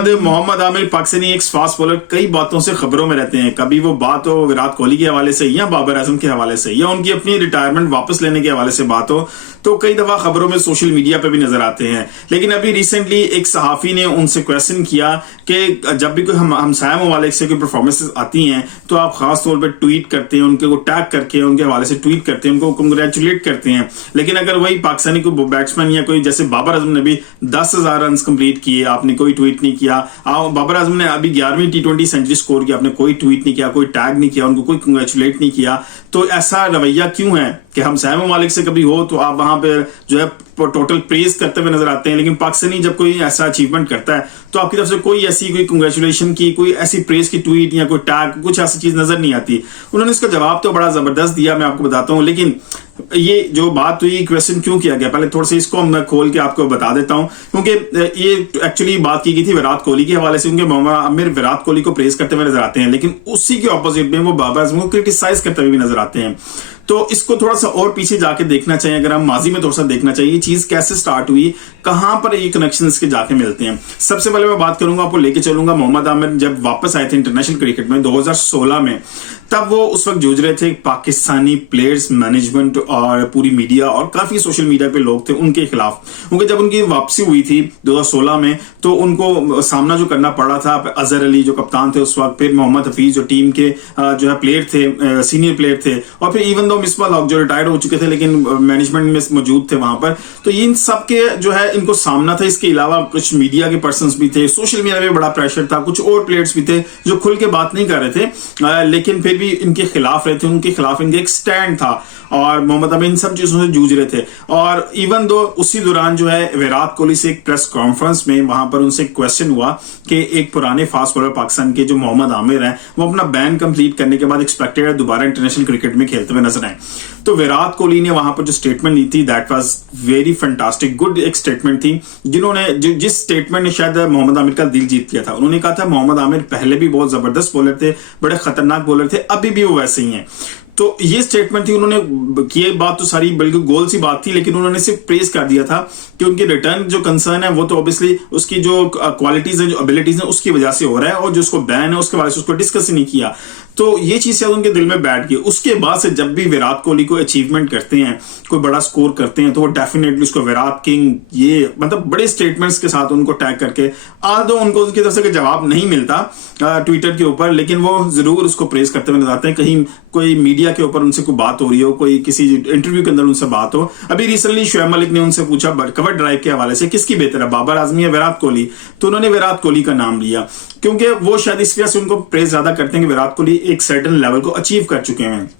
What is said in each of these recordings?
Mohammad Aamir Pakistani ex fast bowler कई बातों से खबरों में रहते हैं। कभी वो बात हो विराट कोहली के हवाले से या बाबर आजम के हवाले से या उनकी अपनी रिटायरमेंट वापस लेने के हवाले से बात हो, तो कई दफा खबरों में सोशल मीडिया पे भी नजर आते हैं। लेकिन अभी रिसेंटली एक सहाफी ने उनसे क्वेश्चन किया कि जब भी कोई हमसाया ममालिक से कोई परफॉर्मेंसेस आती हैं तो आप खास तौर पर ट्वीट करते हैं, उनके को टैग करके उनके हवाले से ट्वीट करते हैं, उनको कंग्रेचुलेट करते हैं। लेकिन अगर वही पाकिस्तानी कोई बैट्समैन या कोई जैसे बाबर आजम ने भी 10,000 रन कंप्लीट किए, आपने कोई ट्वीट नहीं किया। बाबर आजम ने अभी 11वीं T20 सेंचुरी स्कोर किया, आपने कोई ट्वीट नहीं किया, कोई टैग नहीं किया, उनको कोई कंग्रेचुलेट नहीं किया। तो ऐसा रवैया क्यों है कि हम हमसाया ममालिक से कभी हो तो आप वहां पे जो है टोटल प्रेज करते हुए नजर आते हैं, लेकिन पाकिस्तानी जब कोई ऐसा अचीवमेंट करता है तो आपकी तरफ से कोई ऐसी कोई कंग्रेचुलेशन की, कोई ऐसी प्रेज की ट्वीट या कोई टैग, कुछ ऐसी चीज नजर नहीं आती। उन्होंने इसका जवाब तो बड़ा जबरदस्त दिया, मैं आपको बताता हूं। लेकिन ये जो बात हुई, क्वेश्चन क्यों किया गया, पहले थोड़ा सा इसको मैं खोल के आपको बता देता हूं, क्योंकि ये एक्चुअली बात की गई थी विराट कोहली के हवाले से। उनके मोहम्मद आमिर विराट कोहली को प्रेज करते हुए नजर आते हैं, लेकिन उसी के ऑपोजिट में वो बाबर आजम को क्रिटिसाइज करते हुए भी नजर आते हैं। तो इसको थोड़ा सा और पीछे जाके देखना चाहिए, अगर हम माजी में थोड़ा सा देखना चाहिए चीज कैसे स्टार्ट हुई, कहां पर ये कनेक्शन इसके जाके मिलते हैं। सबसे पहले मैं बात करूंगा, आपको लेके चलूंगा मोहम्मद आमिर जब वापस आए थे इंटरनेशनल क्रिकेट में 2016 में, तब वो उस वक्त जूझ रहे थे पाकिस्तानी प्लेयर्स मैनेजमेंट और पूरी मीडिया और काफी सोशल मीडिया पे लोग थे उनके खिलाफ। क्योंकि जब उनकी वापसी हुई थी 2016 में तो उनको सामना जो करना पड़ा था, अजहर अली जो कप्तान थे उस वक्त, फिर मोहम्मद हफीज जो टीम के जो है प्लेयर थे, सीनियर प्लेयर थे, और फिर इवन दो मिसबाह हक जो रिटायर्ड हो चुके थे लेकिन मैनेजमेंट में मौजूद थे वहां पर। तो इन सब के जो है इनको सामना था। इसके अलावा कुछ मीडिया के पर्संस भी थे, सोशल मीडिया में बड़ा प्रेशर था, कुछ और प्लेयर्स भी थे जो खुल के बात नहीं कर रहे थे, लेकिन फिर भी इनके खिलाफ रहे थे, उनके खिलाफ इनके एक स्टैंड था। और मोहम्मद आमिर इन सब चीजों से जूझ रहे थे। और इवन दो उसी दौरान जो है विराट कोहली से एक प्रेस कॉन्फ्रेंस में वहां पर उनसे क्वेश्चन हुआ कि एक पुराने फास्ट बॉलर पाकिस्तान के जो मोहम्मद आमिर हैं वो अपना बैन कंप्लीट करने के बाद एक्सपेक्टेड है दोबारा इंटरनेशनल क्रिकेट में खेलते हुए नजर आए। तो विराट कोहली ने वहां पर जो स्टेटमेंट दी थी that was very fantastic, good एक स्टेटमेंट थी, जिन्होंने जिस स्टेटमेंट ने शायद मोहम्मद आमिर का दिल जीत लिया था। उन्होंने कहा था मोहम्मद आमिर पहले भी बहुत जबरदस्त बॉलर थे, बड़े खतरनाक बॉलर थे, अभी भी वो वैसे ही हैं। तो ये स्टेटमेंट थी, उन्होंने की बात तो सारी बिल्कुल गोल सी बात थी, लेकिन उन्होंने सिर्फ प्रेज कर दिया था कि उनकी रिटर्न जो कंसर्न है वो तो ऑब्वियसली उसकी जो क्वालिटीज है, जो एबिलिटीज है उसकी वजह से हो रहा है, और जो उसको बैन है उसके बारे में उसको डिस्कस ही नहीं किया। तो ये चीज शायद उनके दिल में बैठ गई। उसके बाद से जब भी विराट कोहली को अचीवमेंट करते हैं, कोई बड़ा स्कोर करते हैं, तो वो डेफिनेटली उसको विराट किंग, ये मतलब बड़े स्टेटमेंट्स के साथ उनको टैग करके, आदो उनको उनकी तरफ से जवाब नहीं मिलता ट्विटर के ऊपर, लेकिन वो जरूर उसको प्रेज करते हुए नजर आते हैं। कहीं कोई मीडिया के ऊपर उनसे कोई बात हो रही हो, कोई किसी इंटरव्यू के अंदर उनसे बात हो। अभी रिसेंटली शोएब मलिक ने उनसे पूछा कवर ड्राइव के हवाले से किसकी बेहतर है, बाबर आजम या विराट कोहली, तो उन्होंने विराट कोहली का नाम लिया, क्योंकि वो शायद इस वजह से उनको प्रेज ज्यादा करते हैं कि विराट कोहली एक सर्टेन लेवल को अचीव कर चुके हैं।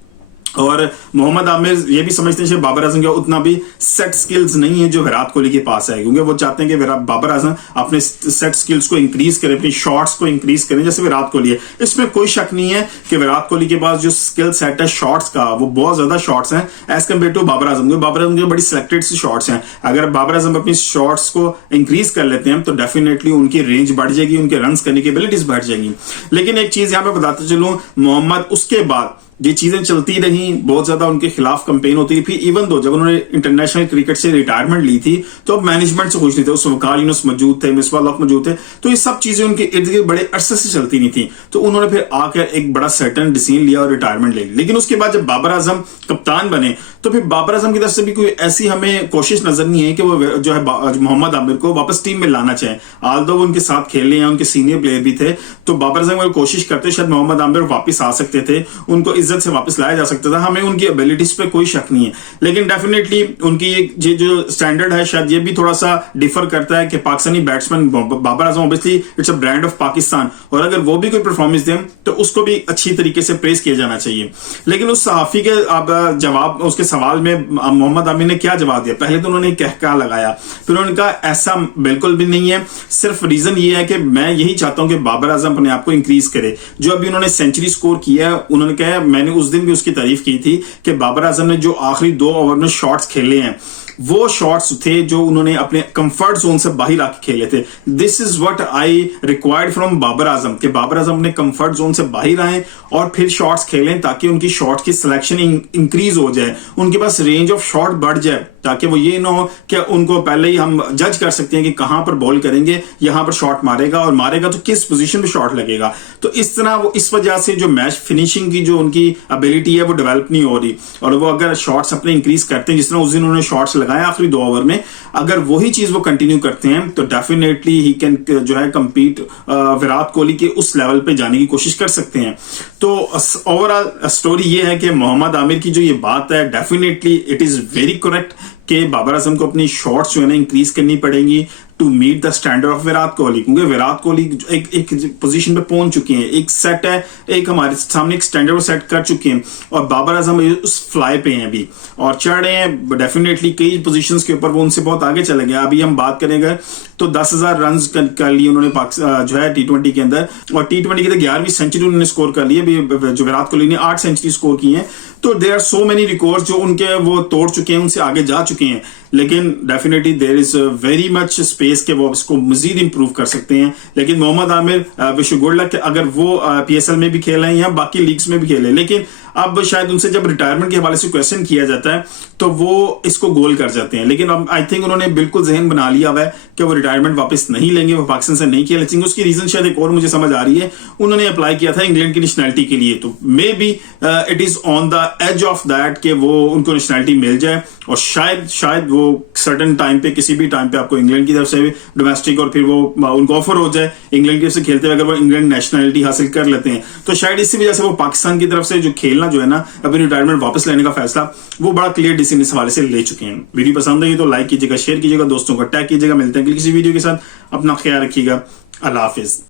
और मोहम्मद आमिर ये भी समझते हैं कि बाबर आजम का उतना भी सेट स्किल्स नहीं है जो विराट कोहली के पास है, क्योंकि वो चाहते हैं कि बाबर आजम अपने सेट स्किल्स को इंक्रीज करें, अपनी शॉट्स को इंक्रीज करें जैसे विराट कोहली है। इसमें कोई शक नहीं है कि विराट कोहली के पास जो स्किल सेट है शॉट्स का, वो बहुत ज्यादा शॉट्स हैं as compare to Babar Azam. Babar Azam के बड़ी सिलेक्टेड सी शॉट्स हैं। अगर बाबर आजम अपनी शॉट्स को इंक्रीज कर लेते हैं तो डेफिनेटली उनकी रेंज बढ़ जाएगी, उनके रन करने की एबिलिटीज बढ़ जाएगी। लेकिन एक चीज यहां पर बताते चलूं, मोहम्मद उसके बाद ये चीजें चलती रही, बहुत ज्यादा उनके खिलाफ कंपेन होती थी। फिर इवन दो जब उन्होंने इंटरनेशनल क्रिकेट से रिटायरमेंट ली थी तो अब मैनेजमेंट से खुश नहीं थे, उस वकाल यूनुस मौजूद थे, मिसबाह हक मौजूद थे, तो ये सब चीजें उनके इर्द गिर्द बड़े अरसे से चलती नहीं थी। तो उन्होंने फिर आकर एक बड़ा सर्टेन डिसीजन लिया और रिटायरमेंट ले ली। लेकिन उसके बाद जब बाबर आजम कप्तान बने तो फिर बाबर आजम की तरफ से भी कोई ऐसी हमें कोशिश नजर नहीं है कि वो जो है मोहम्मद आमिर को वापस टीम में लाना चाहे। आल्दो वो उनके साथ खेले हैं, उनके सीनियर प्लेयर भी थे, तो बाबर आजम को कोशिश करते शायद मोहम्मद आमिर वापस आ सकते थे, उनको इज्जत से वापस लाया जा सकता था। हमें उनकी एबिलिटीज पे कोई शक नहीं है, लेकिन डेफिनेटली उनकी ये जो स्टैंडर्ड है शायद ये भी थोड़ा सा डिफर करता है कि Pakistani batsman Babar Azam obviously it's a brand of Pakistan, और अगर वो भी कोई परफॉर्मेंस दें तो उसको भी अच्छी तरीके से प्रेस किया जाना चाहिए। लेकिन उस सहाफी के जवाब, उसके सवाल में मोहम्मद आमिर ने क्या जवाब दिया, पहले तो उन्होंने कहका लगाया, फिर उन्होंने कहा ऐसा बिल्कुल भी नहीं है, सिर्फ रीजन ये है कि मैं यही चाहता हूं कि बाबर आजम अपने आप को इंक्रीज करे। जो अभी उन्होंने सेंचुरी स्कोर किया है, उन्होंने कहा मैंने उस दिन भी उसकी तारीफ की थी कि बाबर आजम ने जो आखिरी 2 ओवर में शॉट्स खेले हैं वो शॉट्स थे जो उन्होंने अपने कंफर्ट जोन से बाहर आके खेले थे। This is what I required from Babar Azam, कि बाबर आजम अपने कंफर्ट जोन से बाहर आए और फिर शॉट्स खेलें ताकि उनकी शॉट की सिलेक्शन इंक्रीज हो जाए, उनके पास रेंज ऑफ शॉट बढ़ जाए, ताकि वो ये ना हो कि उनको पहले ही हम जज कर सकते हैं कि कहां पर बॉल करेंगे, यहां पर शॉट मारेगा और मारेगा तो किस पोजीशन पे शॉट लगेगा। तो इस तरह वो इस वजह से जो मैच फिनिशिंग की जो उनकी एबिलिटी है वो डेवलप नहीं हो रही, और वो अगर शॉट्स अपने इंक्रीज करते हैं, जिस तरह उस दिन उन्होंने शॉट्स लगाए आखिरी 2 ओवर में, अगर वही चीज वो कंटिन्यू करते हैं तो डेफिनेटली ही कैन जो है कंपीट विराट कोहली के उस लेवल पे जाने की कोशिश कर सकते हैं। तो ओवरऑल स्टोरी ये है कि मोहम्मद आमिर की जो ये बात है definitely it is very correct कि बाबर आजम को अपनी शॉट्स जो है ना इंक्रीज करनी पड़ेंगी to meet the standard of Virat Kohli, क्योंकि विराट कोहली एक पोजीशन पे पहुंच चुके हैं, एक सेट है, एक हमारे सामने एक स्टैंडर्ड वो सेट कर चुके हैं, और बाबर आजम उस फ्लाई पे हैं अभी और चढ़ रहे हैं डेफिनेटली कई पोजीशंस के ऊपर, वो उनसे बहुत आगे चले गए। अभी हम बात करेंगे तो 10,000 रन कर लिए उन्होंने जो है T20 के अंदर, और T20 की 11वीं सेंचुरी उन्होंने स्कोर कर ली है, जो विराट कोहली ने 8 सेंचुरी स्कोर की है। तो there are so many records जो उनके वो तोड़ चुके हैं, उनसे आगे जा चुके हैं, लेकिन definitely there is very much space के वो इसको मजीद इंप्रूव कर सकते हैं। लेकिन Mohammad Aamir wish good luck, अगर वो PSL में भी खेलें या बाकी लीग्स में भी खेलें, लेकिन अब शायद उनसे जब रिटायरमेंट के हवाले से क्वेश्चन किया जाता है तो वो इसको गोल कर जाते हैं, लेकिन अब आई थिंक उन्होंने बिल्कुल जहन बना लिया हुआ है कि वो रिटायरमेंट वापस नहीं लेंगे, वो पाकिस्तान से नहीं खेल लेंगे। उसकी रीजन शायद एक और मुझे समझ आ रही है, उन्होंने अप्लाई किया था इंग्लैंड की नेशनैलिटी के लिए, तो maybe it is on the edge of that कि वो उनको नेशनैलिटी मिल जाए, और शायद वो सर्टन टाइम पे किसी भी टाइम पे आपको इंग्लैंड की तरफ से डोमेस्टिक और फिर वो उनको ऑफर हो जाए इंग्लैंड की तरफ से खेलते हुए, अगर वो इंग्लैंड नेशनैलिटी हासिल कर लेते हैं तो शायद इसी वजह से वो पाकिस्तान की तरफ से जो खेलना जो है ना अपनी रिटायरमेंट वापस लेने का फैसला वो बड़ा क्लियर डिसीजन इस हवाले से ले चुके हैं। वीडियो पसंद आई तो लाइक कीजिएगा, शेयर कीजिएगा, दोस्तों को टैग कीजिएगा। मिलते हैं किसी वीडियो के साथ, अपना ख्याल रखिएगा। अल्लाह हाफिज।